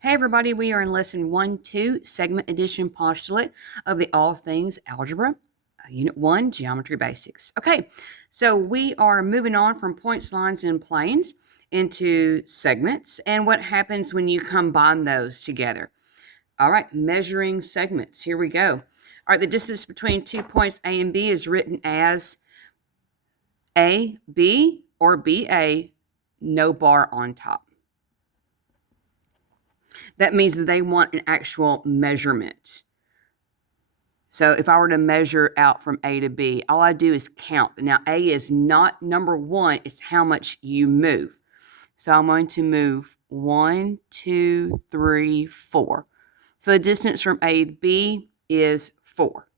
Hey everybody, we are in lesson 1-2, segment addition postulate of the All Things Algebra, Unit 1, Geometry Basics. Okay, so we are moving on from points, lines, and planes into segments and what happens when you combine those together. All right, measuring segments. Here we go. All right, the distance between 2 points A and B is written as AB or BA, no bar on top. That means that they want an actual measurement. So if I were to measure out from A to B, all I do is count. Now, A is not number one, it's how much you move. So I'm going to move 1, 2, 3, 4. So the distance from A to B is 4.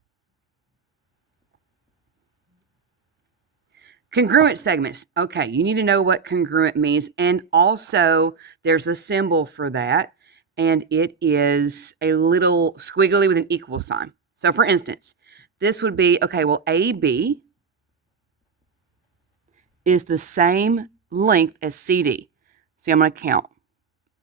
Congruent segments. Okay, you need to know what congruent means. And also, there's a symbol for that, and it is a little squiggly with an equal sign. So for instance, this would be, okay, well, AB is the same length as CD. See, I'm going to count.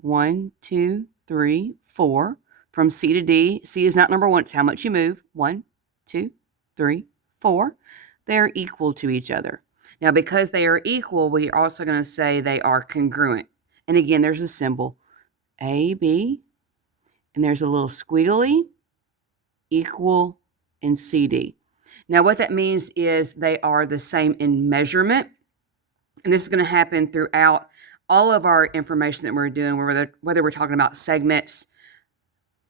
1, 2, 3, 4. From C to D, C is not number one, it's how much you move. 1, 2, 3, 4. They're equal to each other. Now, because they are equal, we're also going to say they are congruent. And again, there's a symbol, AB, and there's a little squiggly, equal, and CD. Now, what that means is they are the same in measurement. And this is going to happen throughout all of our information that we're doing, whether we're talking about segments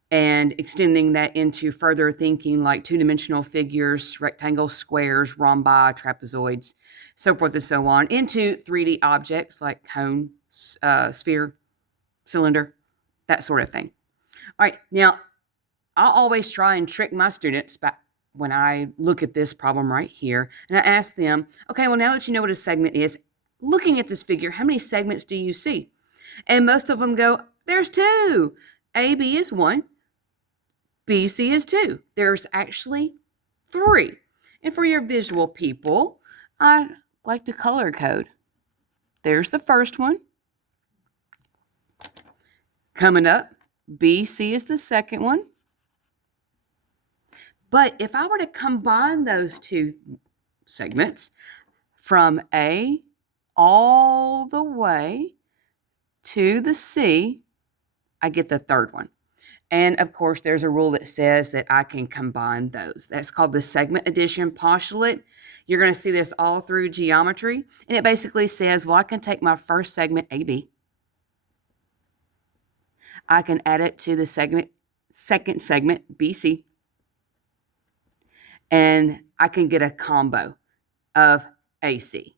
and extending that into further thinking like two-dimensional figures, rectangles, squares, rhombi, trapezoids, so forth and so on, into 3D objects like cone, sphere, cylinder, that sort of thing. All right, now, I'll always try and trick my students back when I look at this problem right here, and I ask them, okay, well, now that you know what a segment is, looking at this figure, how many segments do you see? And most of them go, there's 2. AB is 1. BC is 2. There's actually 3. And for your visual people, I like to color code. There's the first one. Coming up, BC is the second one. But if I were to combine those two segments from A all the way to the C, I get the third one. And of course, there's a rule that says that I can combine those. That's called the segment addition postulate. You're going to see this all through geometry. And it basically says, well, I can take my first segment, AB. I can add it to the second segment, BC. And I can get a combo of AC.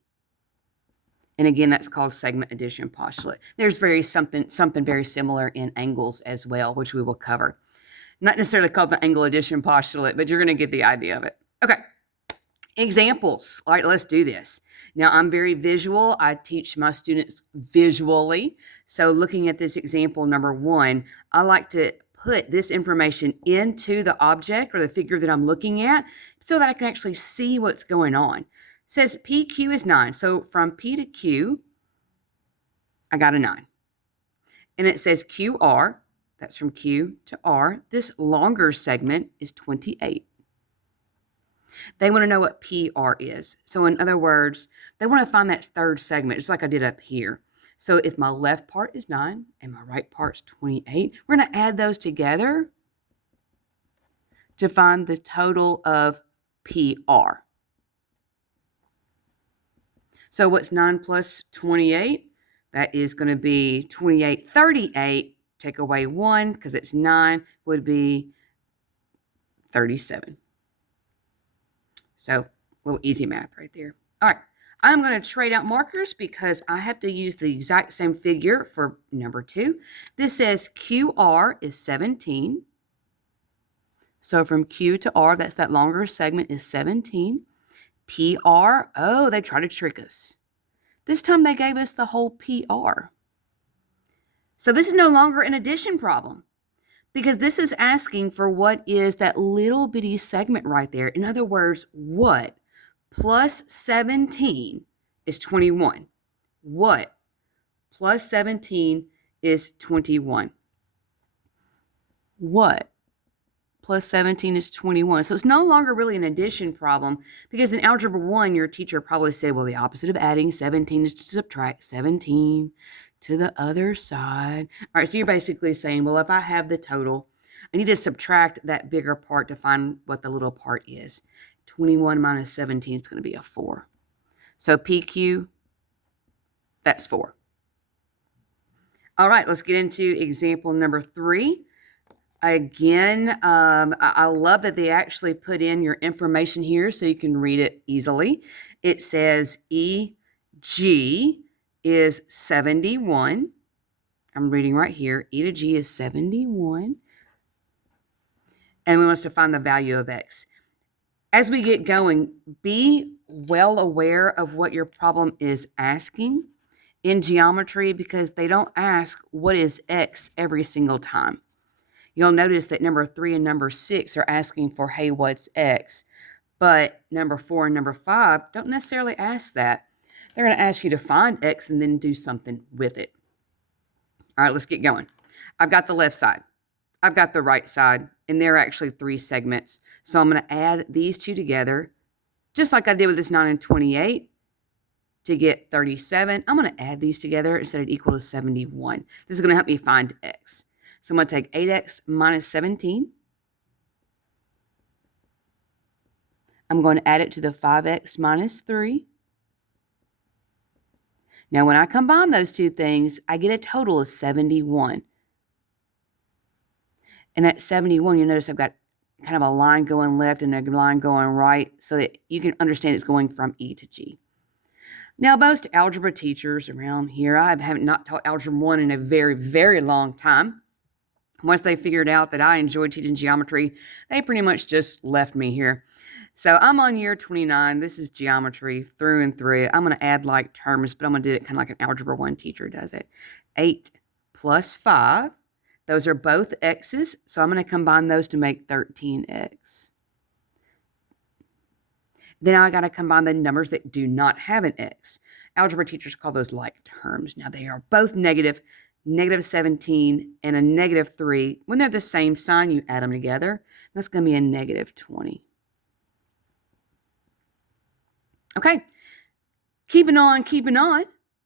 And again, that's called segment addition postulate. There's something very similar in angles as well, which we will cover. Not necessarily called the angle addition postulate, but you're going to get the idea of it. Okay, examples. All right, let's do this. Now, I'm very visual. I teach my students visually. So looking at this example number 1, I like to put this information into the object or the figure that I'm looking at so that I can actually see what's going on. It says PQ is 9. So from P to Q, I got a 9. And it says QR, that's from Q to R. This longer segment is 28. They want to know what PR is. So in other words, they want to find that third segment, just like I did up here. So if my left part is 9 and my right part's 28, we're going to add those together to find the total of PR. So what's 9 plus 28? That is going to be 28. 38, take away 1 because it's 9, would be 37. So a little easy math right there. All right, I'm going to trade out markers because I have to use the exact same figure for number 2. This says QR is 17. So from Q to R, that's that longer segment, is 17. PR, oh, they try to trick us. This time they gave us the whole PR. So this is no longer an addition problem because this is asking for what is that little bitty segment right there. In other words, what plus 17 is 21? What plus 17 is 21? what? Plus 17 is 21. So it's no longer really an addition problem because in Algebra 1, your teacher probably said, well, the opposite of adding 17 is to subtract 17 to the other side. All right, so you're basically saying, well, if I have the total, I need to subtract that bigger part to find what the little part is. 21 minus 17 is going to be a 4. So PQ, that's 4. All right, let's get into example number 3. Again, I love that they actually put in your information here so you can read it easily. It says EG is 71. I'm reading right here. E to G is 71. And we want us to find the value of X. As we get going, be well aware of what your problem is asking in geometry because they don't ask what is X every single time. You'll notice that number 3 and number 6 are asking for, hey, what's X? But number 4 and number 5 don't necessarily ask that. They're going to ask you to find X and then do something with it. All right, let's get going. I've got the left side. I've got the right side, and there are actually 3 segments. So I'm going to add these two together, just like I did with this 9 and 28 to get 37. I'm going to add these together and set it equal to 71. This is going to help me find X. So I'm going to take 8x minus 17. I'm going to add it to the 5x minus 3. Now, when I combine those two things, I get a total of 71. And at 71, you'll notice I've got kind of a line going left and a line going right so that you can understand it's going from E to G. Now, most algebra teachers around here, I haven't not taught Algebra 1 in a very, very long time. Once they figured out that I enjoyed teaching geometry, they pretty much just left me here. So I'm on year 29. This is geometry through and through. I'm going to add like terms, but I'm going to do it kind of like an Algebra 1 teacher does it. 8 plus 5. Those are both x's, so I'm going to combine those to make 13x. Then I got to combine the numbers that do not have an x. Algebra teachers call those like terms. Now they are both negative. Negative 17 and a negative 3. When they're the same sign, you add them together. That's going to be a negative 20. Okay, keeping on.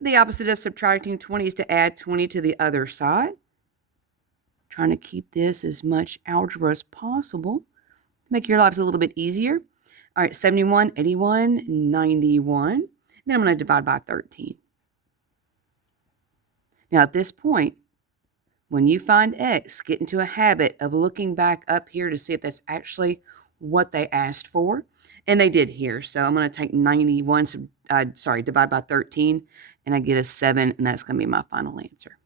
The opposite of subtracting 20 is to add 20 to the other side. Trying to keep this as much algebra as possible. Make your lives a little bit easier. All right, 71, 81, 91. Then I'm going to divide by 13. Now, at this point, when you find X, get into a habit of looking back up here to see if that's actually what they asked for. And they did here. So I'm going to take 91, divide by 13, and I get a 7, and that's going to be my final answer.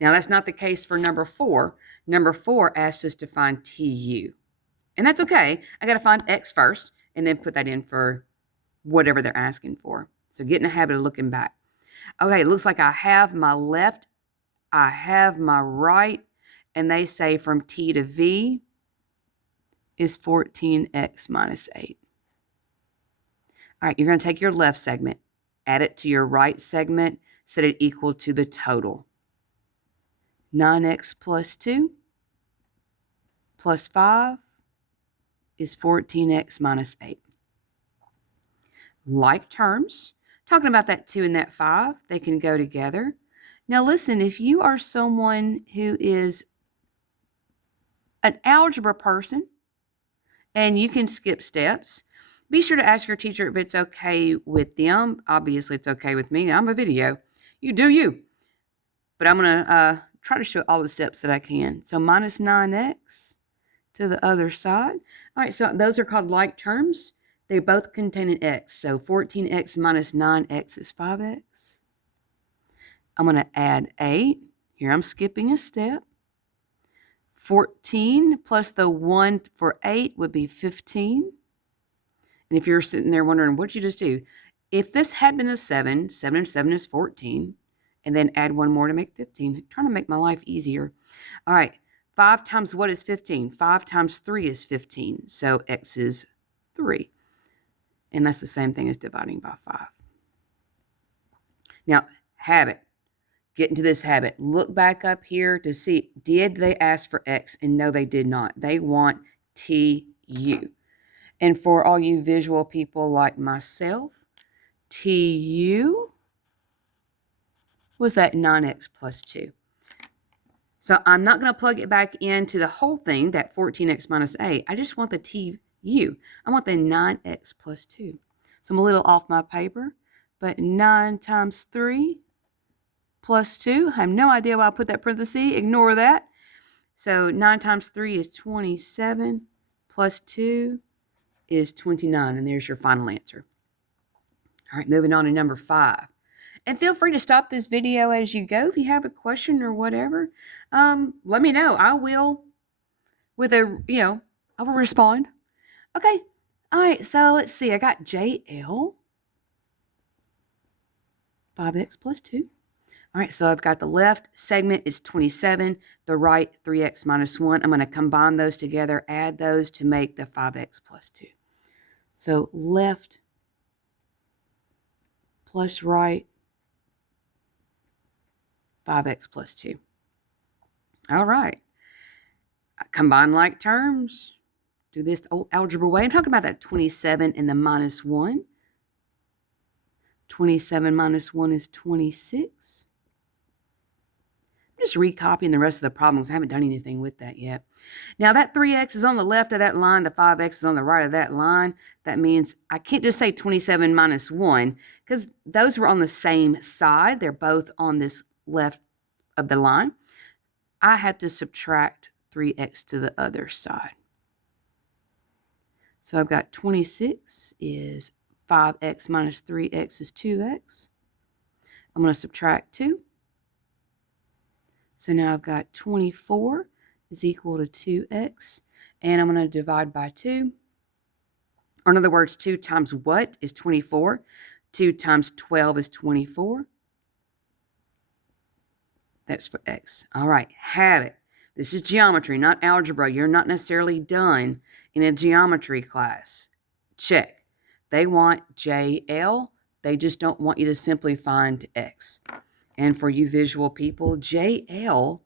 Now, that's not the case for number 4. Number 4 asks us to find TU. And that's okay. I got to find X first, and then put that in for whatever they're asking for. So get in the habit of looking back. Okay, it looks like I have my left, I have my right, and they say from T to V is 14x minus 8. All right, you're going to take your left segment, add it to your right segment, set it equal to the total. 9x plus 2 plus 5 is 14x minus 8. Like terms. Talking about that 2 and that 5, they can go together. Now listen, if you are someone who is an algebra person and you can skip steps, be sure to ask your teacher if it's okay with them. Obviously, it's okay with me. I'm a video. You do you. But I'm going to try to show all the steps that I can. So minus 9x to the other side. All right, so those are called like terms. They both contain an x. So 14x minus 9x is 5x. I'm going to add 8. Here I'm skipping a step. 14 plus the 1 for 8 would be 15. And if you're sitting there wondering, what did you just do? If this had been a 7, 7 and 7 is 14, and then add 1 more to make 15. I'm trying to make my life easier. All right, 5 times what is 15? 5 times 3 is 15. So x is 3. And that's the same thing as dividing by 5. Now, habit. get into this habit. Look back up here to see, did they ask for X? And no, they did not. They want TU. And for all you visual people like myself, TU was that 9X plus 2. So I'm not going to plug it back into the whole thing, that 14X minus 8. I just want the TU. I want the 9X plus 2. So I'm a little off my paper, but 9 times 3 plus 2. I have no idea why I put that parenthesis. Ignore that. So 9 times 3 is 27, plus 2 is 29, and there's your final answer. All right, moving on to number 5. And feel free to stop this video as you go if you have a question or whatever. Let me know. I will, I will respond. Okay. All right, so let's see. I got JL, 5X plus 2. All right, so I've got the left segment is 27, the right 3X minus 1. I'm going to combine those together, add those to make the 5X plus 2. So left plus right, 5X plus 2. All right. Combine like terms. Do this the old algebra way. I'm talking about that 27 and the minus 1. 27 minus 1 is 26. I'm just recopying the rest of the problems. I haven't done anything with that yet. Now that 3X is on the left of that line. The 5X is on the right of that line. That means I can't just say 27 minus 1 because those were on the same side. They're both on this left of the line. I have to subtract 3X to the other side. So I've got 26 is 5X minus 3X is 2X. I'm going to subtract 2. So now I've got 24 is equal to 2X. And I'm going to divide by 2. Or in other words, 2 times what is 24? 2 times 12 is 24. That's for X. All right, have it. This is geometry, not algebra. You're not necessarily done in a geometry class. Check. They want JL. They just don't want you to simply find X. And for you visual people, JL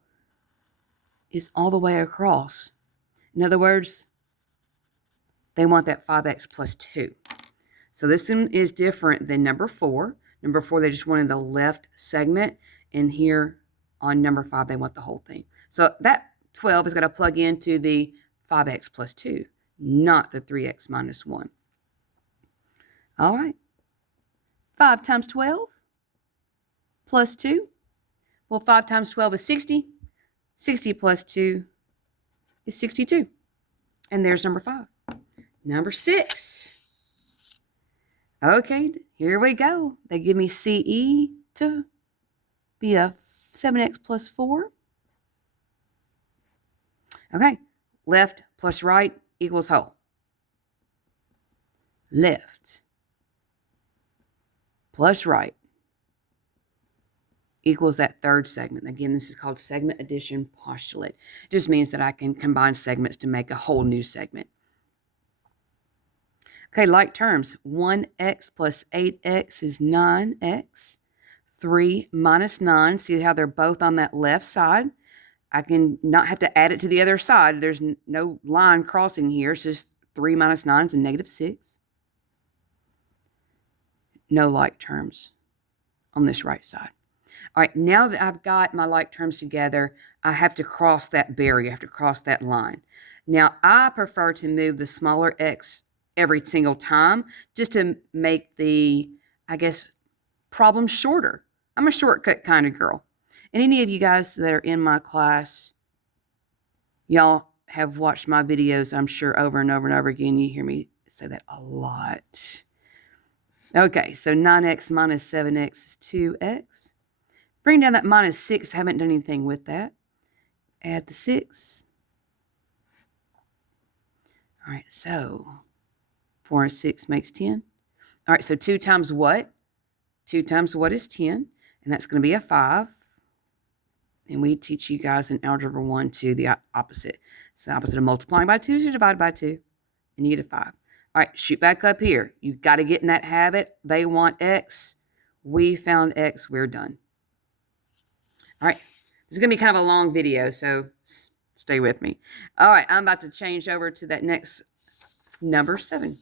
is all the way across. In other words, they want that 5X plus 2. So this one is different than number 4. Number 4, they just wanted the left segment. And here on number 5, they want the whole thing. So that 12 is going to plug into the 5X plus 2, not the 3X minus 1. All right. 5 times 12 plus 2. Well, 5 times 12 is 60. 60 plus 2 is 62. And there's number 5. Number 6. Okay, here we go. They give me CE to be a 7X plus 4. Okay, left plus right equals whole. Left plus right equals that third segment. Again, this is called segment addition postulate. It just means that I can combine segments to make a whole new segment. Okay, like terms, 1X plus 8X is 9X. 3 minus 9, see how they're both on that left side. I can not have to add it to the other side. There's no line crossing here. It's just 3 minus 9 is a negative 6. No like terms on this right side. All right, now that I've got my like terms together, I have to cross that barrier. I have to cross that line. Now, I prefer to move the smaller x every single time just to make the, problem shorter. I'm a shortcut kind of girl. And any of you guys that are in my class, y'all have watched my videos, I'm sure, over and over and over again. You hear me say that a lot. Okay, so 9X minus 7X is 2X. Bring down that minus 6. I haven't done anything with that. Add the 6. All right, so 4 and 6 makes 10. All right, so 2 times what? 2 times what is 10? And that's going to be a 5. And we teach you guys in Algebra 1 to the opposite. So the opposite of multiplying by 2 is to divide by 2. And you get a 5. All right, shoot back up here. You've got to get in that habit. They want X. We found X. We're done. All right. This is going to be kind of a long video, so stay with me. All right. I'm about to change over to that next number 7.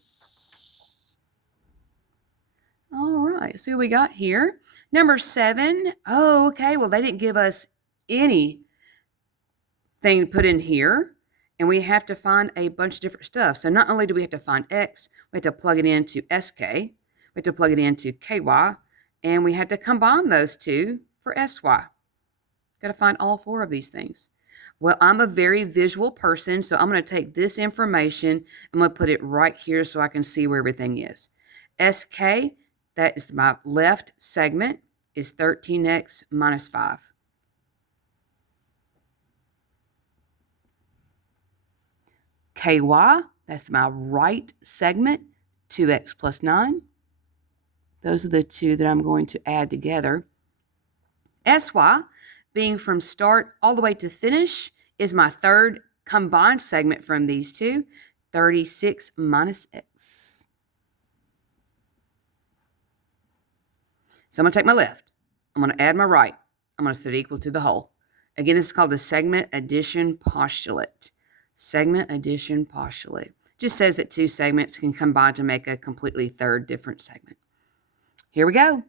All right. See what we got here. Number 7. Oh, okay. Well, they didn't give us anything to put in here. And we have to find a bunch of different stuff. So not only do we have to find x, we have to plug it into sk, we have to plug it into ky, and we have to combine those two for sy. Got to find all 4 of these things. Well, I'm a very visual person, so I'm going to take this information, I'm going to put it right here so I can see where everything is. sk, that is my left segment, is 13x minus 5. ky, that's my right segment, 2x plus 9. Those are the 2 that I'm going to add together. Sy, being from start all the way to finish, is my third combined segment from these 2, 36 minus x. So I'm going to take my left. I'm going to add my right. I'm going to set it equal to the whole. Again, this is called the segment addition postulate. Segment addition postulate. Just says that 2 segments can combine to make a completely third different segment. Here we go.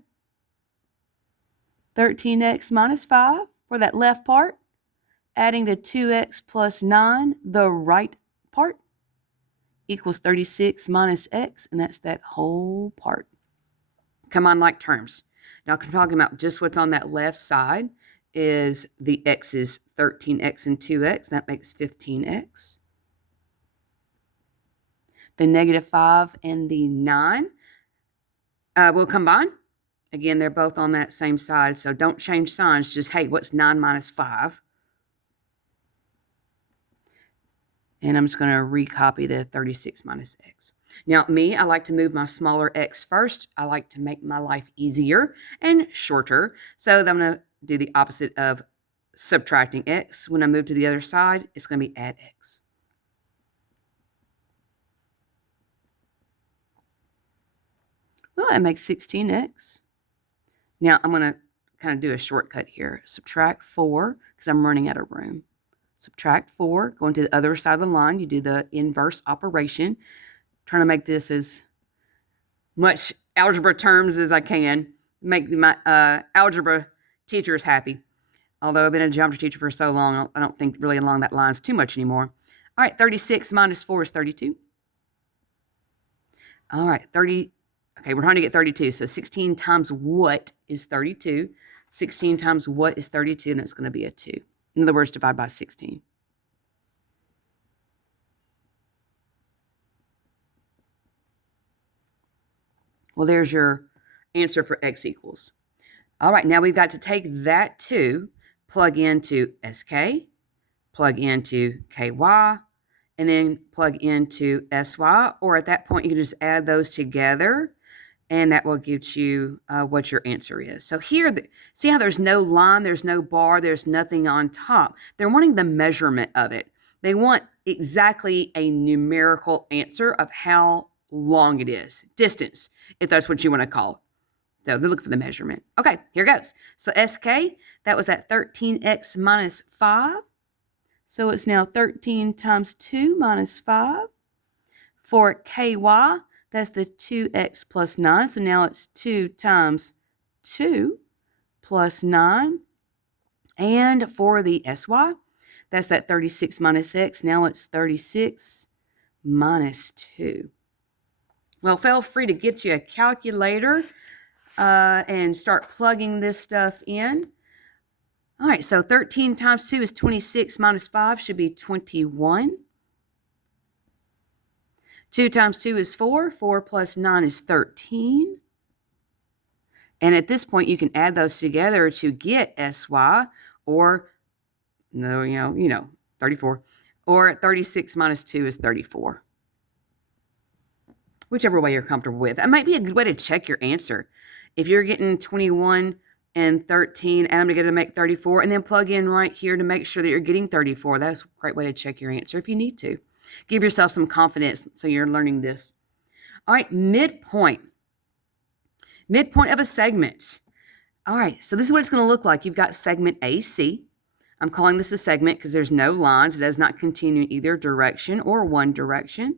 13x minus 5 for that left part, adding to 2x plus 9, the right part, equals 36 minus x, and that's that whole part. Come on, like terms. Now, I'm talking about just what's on that left side is the x's, 13x and 2x. That makes 15x. The negative 5 and the 9 will combine. Again, they're both on that same side, so don't change signs. Just, hey, what's 9 minus 5? And I'm just going to recopy the 36 minus x. Now, I like to move my smaller x first. I like to make my life easier and shorter. So I'm going to do the opposite of subtracting x. When I move to the other side, it's going to be add x. Well, that makes 16x. Now, I'm going to kind of do a shortcut here. Subtract 4, because I'm running out of room. Subtract 4, going to the other side of the line. You do the inverse operation. Trying to make this as much algebra terms as I can. Make my algebra teachers happy. Although I've been a geometry teacher for so long, I don't think really along that lines too much anymore. All right, 36 minus 4 is 32. All right, okay, we're trying to get 32. So 16 times what is 32? 16 times what is 32? And that's going to be a 2. In other words, divide by 16. Well, there's your answer for x equals. All right, now we've got to take that 2, plug into sk, plug into ky, and then plug into sy. Or at that point, you can just add those together, and that will get you what your answer is. So here, see how there's no line, there's no bar, there's nothing on top. They're wanting the measurement of it. They want exactly a numerical answer of how long it is, distance, if that's what you want to call it. So they're looking for the measurement. Okay, here goes. So sk, that was at 13x minus 5. So it's now 13 times 2 minus 5. For ky, that's the 2x plus 9. So now it's 2 times 2 plus 9. And for the sy, that's that 36 minus x. Now it's 36 minus 2. Well, feel free to get you a calculator and start plugging this stuff in. All right, so 13 times 2 is 26 minus 5 should be 21. 2 times 2 is 4. 4 plus 9 is 13. And at this point, you can add those together to get sy, or, 34. Or 36 minus 2 is 34. Whichever way you're comfortable with. That might be a good way to check your answer. If you're getting 21 and 13, add them together to make 34, and then plug in right here to make sure that you're getting 34. That's a great way to check your answer if you need to. Give yourself some confidence so you're learning this. All right, midpoint. Midpoint of a segment. All right, so this is what it's going to look like. You've got segment AC. I'm calling this a segment because there's no lines. It does not continue in either direction or one direction.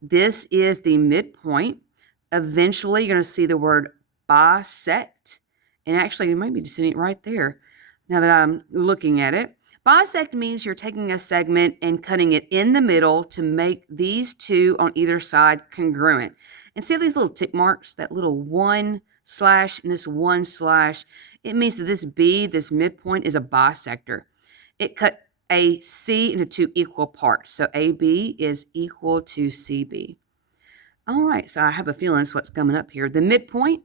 This is the midpoint. Eventually, you're going to see the word bisect. And actually, you might be just seeing it right there now that I'm looking at it. Bisect means you're taking a segment and cutting it in the middle to make these two on either side congruent. And see these little tick marks, that little one slash and this one slash? It means that this B, this midpoint, is a bisector. It cut AC into two equal parts. So AB is equal to CB. All right, so I have a feeling that's what's coming up here. The midpoint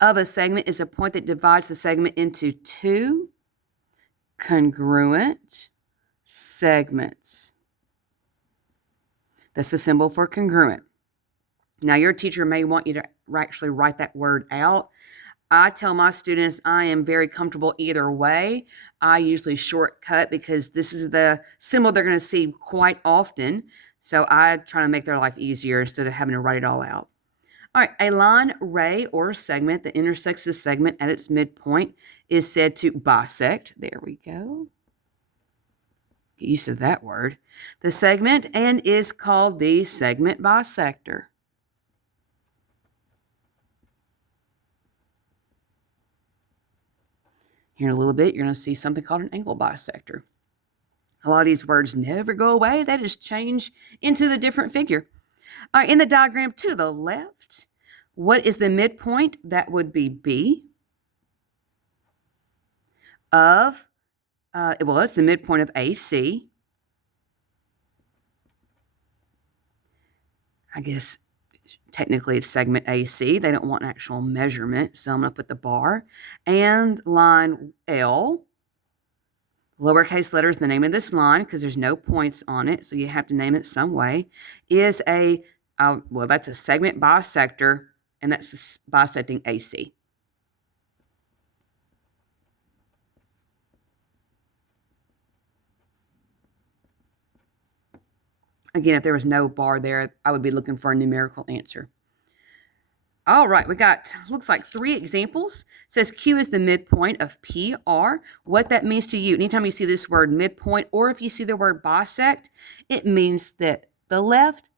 of a segment is a point that divides the segment into two congruent segments. That's the symbol for congruent. Now, your teacher may want you to actually write that word out. I tell my students I am very comfortable either way. I usually shortcut because this is the symbol they're going to see quite often. So I try to make their life easier instead of having to write it all out. All right, a line, ray, or segment that intersects the segment at its midpoint is said to bisect. There we go. Get used to that word. The segment and is called the segment bisector. Here in a little bit, you're going to see something called an angle bisector. A lot of these words never go away. They just change into the different figure. All right, in the diagram to the left, what is the midpoint? That would be B of, well, that's the midpoint of AC. I guess technically it's segment AC. They don't want an actual measurement, so I'm going to put the bar. And line L, lowercase letters, the name of this line, because there's no points on it, so you have to name it some way, is a, well, that's a segment bisector, and that's bisecting AC. Again, if there was no bar there, I would be looking for a numerical answer. All right, we got, looks like 3 examples. It says Q is the midpoint of PR. What that means to you, anytime you see this word midpoint, or if you see the word bisect, it means that the left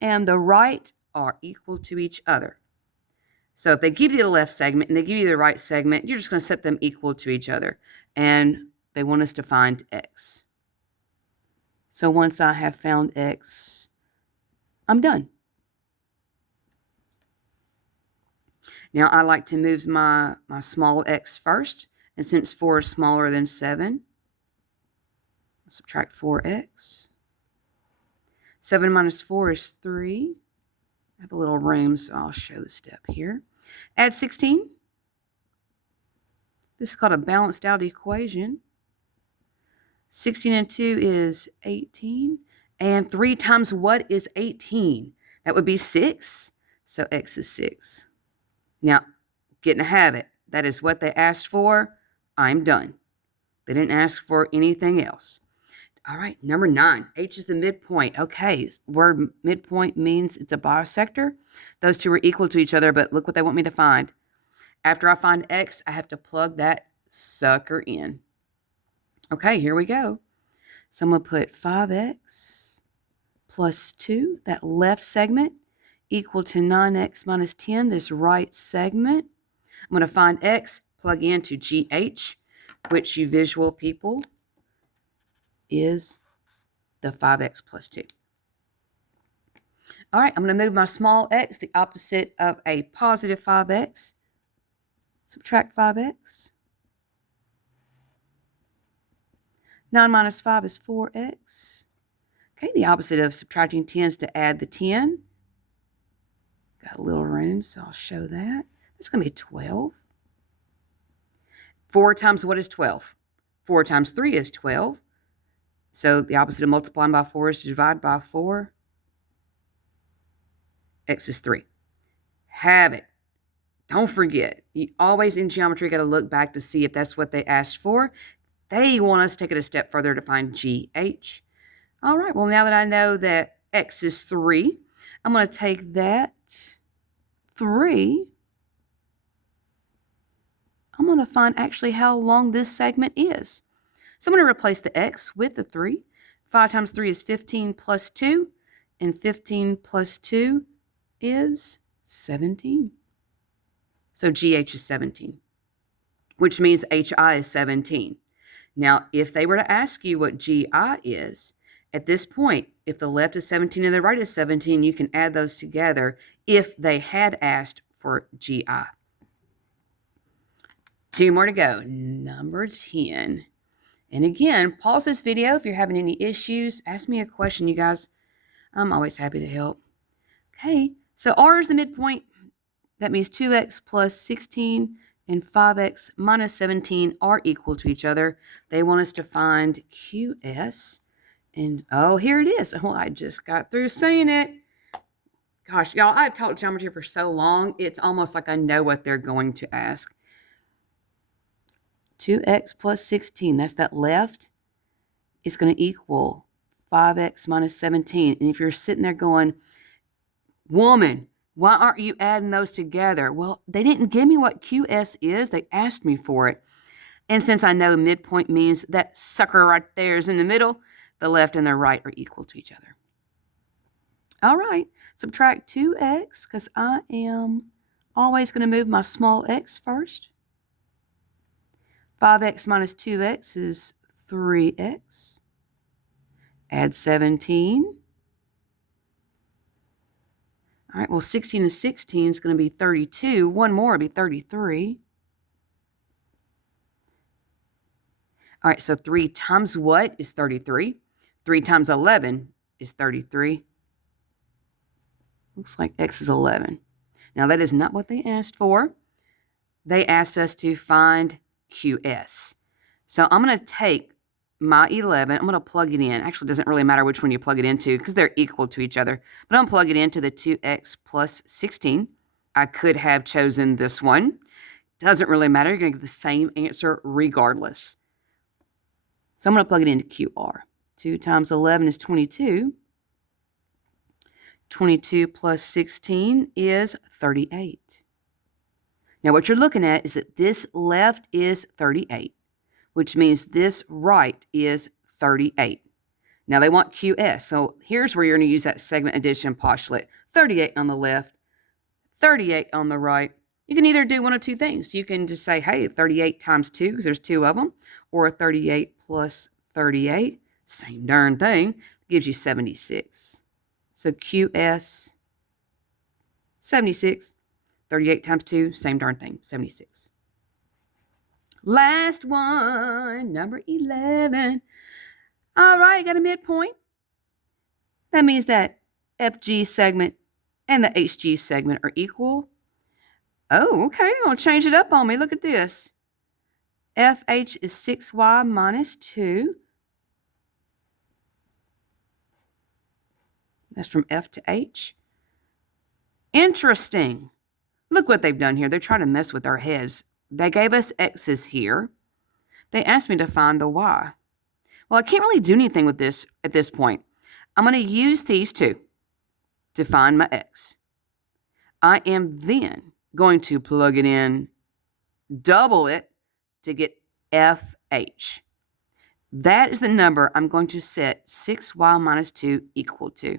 and the right are equal to each other. So if they give you the left segment and they give you the right segment, you're just going to set them equal to each other. And they want us to find X. So once I have found X, I'm done. Now I like to move my small x first. And since 4 is smaller than 7, I'll subtract 4x. 7 minus 4 is 3. I have a little room, so I'll show the step here. Add 16. This is called a balanced out equation. 16 and 2 is 18. And 3 times what is 18? That would be 6. So x is 6. Now, get in the habit. That is what they asked for. I'm done. They didn't ask for anything else. All right, number 9. H is the midpoint. Okay, word midpoint means it's a bisector. Those two are equal to each other, but look what they want me to find. After I find X, I have to plug that sucker in. Okay, here we go. So I'm going to put 5x plus 2, that left segment, equal to 9x minus 10, this right segment. I'm going to find X, plug into GH, which you visual people is the 5x plus 2. All right, I'm going to move my small x, the opposite of a positive 5x. Subtract 5x. 9 minus 5 is 4x. Okay, the opposite of subtracting 10 is to add the 10. Got a little room, so I'll show that. It's going to be 12. 4 times what is 12? 4 times 3 is 12. So the opposite of multiplying by 4 is to divide by 4. X is 3. Have it. Don't forget, you always in geometry got to look back to see if that's what they asked for. They want us to take it a step further to find GH. All right, well, now that I know that X is 3, I'm going to take that 3, I'm going to find actually how long this segment is. So I'm going to replace the x with the 3. 5 times 3 is 15 plus 2, and 15 plus 2 is 17. So GH is 17, which means HI is 17. Now, if they were to ask you what GI is, at this point, if the left is 17 and the right is 17, you can add those together if they had asked for GI. 2 more to go. Number 10. And again, pause this video if you're having any issues. Ask me a question, you guys. I'm always happy to help. Okay, so R is the midpoint. That means 2x plus 16 and 5x minus 17 are equal to each other. They want us to find QS. And oh, here it is. Oh, I just got through saying it. Gosh, y'all, I've taught geometry for so long, it's almost like I know what they're going to ask. 2x plus 16, that's that left, is going to equal 5x minus 17. And if you're sitting there going, woman, why aren't you adding those together? Well, they didn't give me what QS is. They asked me for it. And since I know midpoint means that sucker right there is in the middle, the left and the right are equal to each other. All right, subtract 2x because I am always going to move my small x first. 5x minus 2x is 3x. Add 17. All right, well, 16 and 16 is going to be 32. One more will be 33. All right, so 3 times what is 33? 3 times 11 is 33. Looks like x is 11. Now, that is not what they asked for. They asked us to find QS. So I'm going to take my 11. I'm going to plug it in. Actually, it doesn't really matter which one you plug it into because they're equal to each other. But I'm going to plug it into the 2x plus 16. I could have chosen this one. Doesn't really matter. You're going to get the same answer regardless. So I'm going to plug it into QR. 2 times 11 is 22. 22 plus 16 is 38. Now, what you're looking at is that this left is 38, which means this right is 38. Now, they want QS. So here's where you're going to use that segment addition postulate. 38 on the left, 38 on the right. You can either do one of two things. You can just say, hey, 38 times 2, because there's 2 of them, or 38 plus 38, same darn thing, gives you 76. So QS, 76. 38 times 2, same darn thing, 76. Last one, number 11. All right, got a midpoint. That means that FG segment and the HG segment are equal. Oh, okay, they're going to change it up on me. Look at this. FH is 6y minus 2. That's from F to H. Interesting. Look what they've done here. They're trying to mess with our heads. They gave us x's here. They asked me to find the y. Well, I can't really do anything with this at this point. I'm going to use these two to find my x. I am then going to plug it in, double it to get FH. That is the number I'm going to set 6y minus 2 equal to.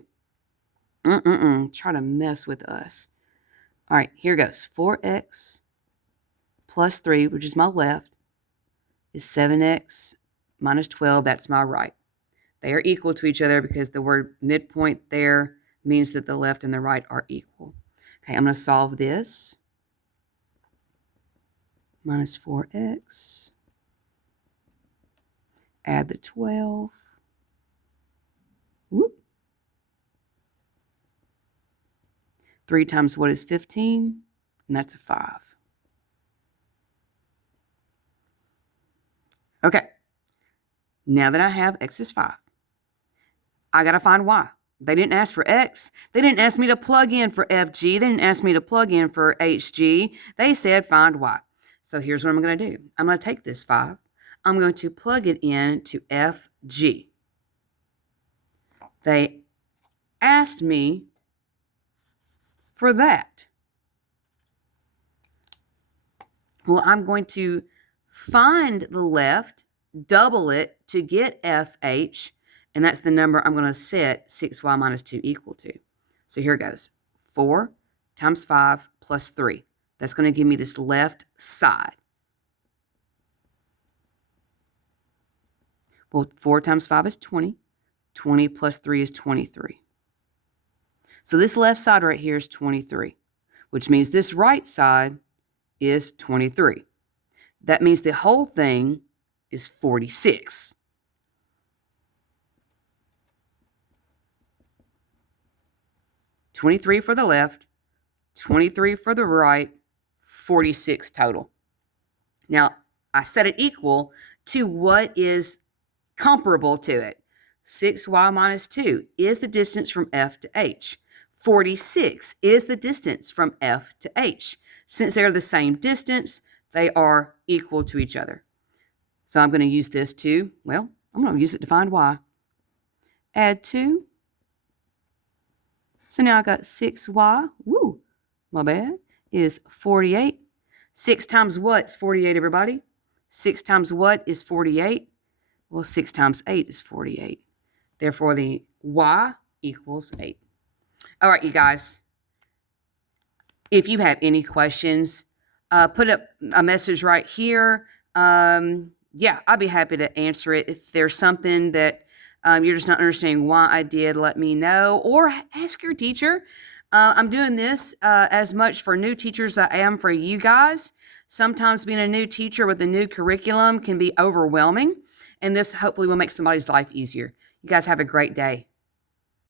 Try to mess with us. All right, here goes. 4x plus 3, which is my left, is 7x minus 12. That's my right. They are equal to each other because the word midpoint there means that the left and the right are equal. Okay, I'm going to solve this. Minus 4x. Add the 12. Whoop. 3 times what is 15? And that's a 5. Okay. Now that I have x is 5, I got to find y. They didn't ask for x. They didn't ask me to plug in for FG. They didn't ask me to plug in for HG. They said find y. So here's what I'm going to do. I'm going to take this 5. I'm going to plug it in to FG. They asked me for that. Well, I'm going to find the left, double it to get FH, and that's the number I'm going to set 6y minus 2 equal to. So here it goes. 4 times 5 plus 3. That's going to give me this left side. Well, 4 times 5 is 20. 20 plus 3 is 23. So this left side right here is 23, which means this right side is 23. That means the whole thing is 46. $23 for the left, 23 for the right, 46 total. Now, I set it equal to what is comparable to it. 6y minus 2 is the distance from F to H. 46 is the distance from F to H. Since they are the same distance, they are equal to each other. So I'm going to use this to, well, I'm going to use it to find y. Add 2. So now I got 6y, woo, my bad, is 48. 6 times what's 48, everybody? 6 times what is 48? Well, 6 times 8 is 48. Therefore, the y equals 8. All right, you guys. If you have any questions, put up a message right here. Yeah, I'd be happy to answer it. If there's something that you're just not understanding why I did, let me know. Or ask your teacher. I'm doing this as much for new teachers as I am for you guys. Sometimes being a new teacher with a new curriculum can be overwhelming. And this hopefully will make somebody's life easier. You guys have a great day.